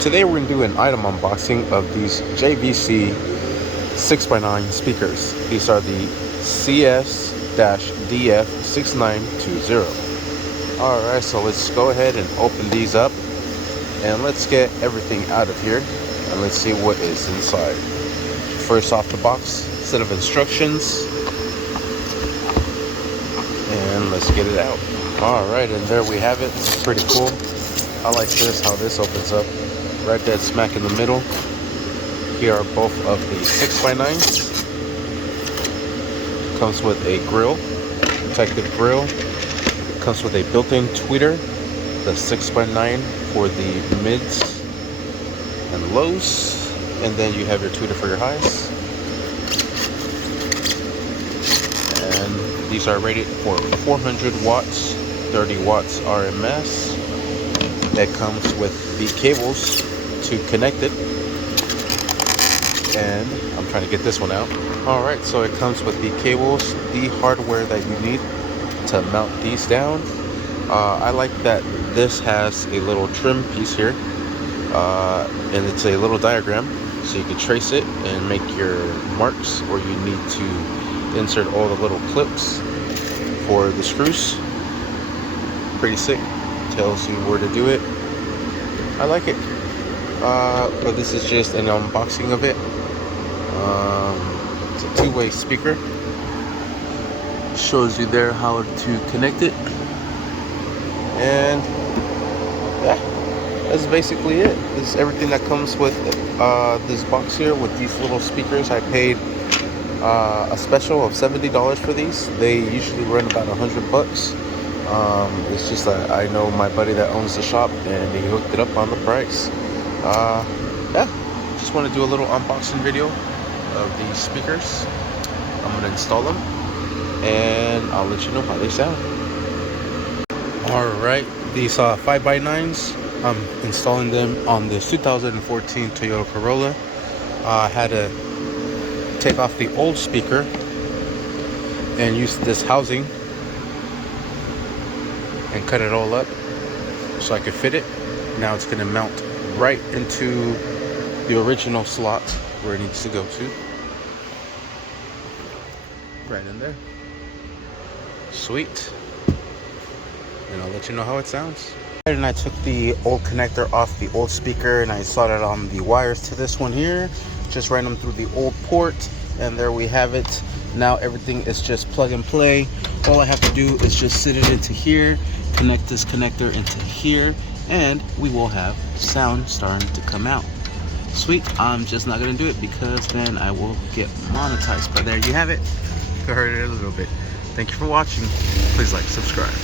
Today we're going to do an item unboxing of these JVC 6x9 speakers. These are the CS-DF6920. Alright, so let's go ahead and open these up and let's get everything out of here and let's see what is inside. First off the box, set of instructions, and let's get it out. Alright, and there we have it. It's pretty cool. I like this, how this opens up right dead smack in the middle. Here are both of the 6x9s. Comes with a grill, protective grill. Comes with a built-in tweeter, the 6x9 for the mids and lows, and then you have your tweeter for your highs. And these are rated for 400 watts, 30 watts RMS. That comes with the cables to connect it, and I'm trying to get this one out. Alright, so it comes with the cables, the hardware that you need to mount these down. I like that this has a little trim piece here, and it's a little diagram so you can trace it and make your marks, or you need to insert all the little clips for the screws. Pretty sick. Tells you where to do it. I like it. But this is just an unboxing of it. It's a two-way speaker. Shows you there how to connect it. And yeah, that's basically it. This is everything that comes with this box here with these little speakers. I paid a special of $70 for these. They usually run about $100. It's just that I know my buddy that owns the shop and he hooked it up on the price. Yeah, just want to do a little unboxing video of these speakers. I'm going to install them and I'll let you know how they sound. Alright, these 5x9s, I'm installing them on this 2014 Toyota Corolla. I had to take off the old speaker and use this housing and cut it all up so I could fit it. Now it's going to mount right into the original slot where it needs to go to. Right in there. Sweet. And I'll let you know how it sounds. And I took the old connector off the old speaker and I soldered on the wires to this one here. Just ran them through the old port, and there we have it. Now everything is just plug and play. All I have to do is just sit it into here, connect this connector into here, and we will have sound starting to come out. Sweet. I'm just not going to do it because then I will get monetized. But there you have it. I heard it a little bit. Thank you for watching. Please like, subscribe.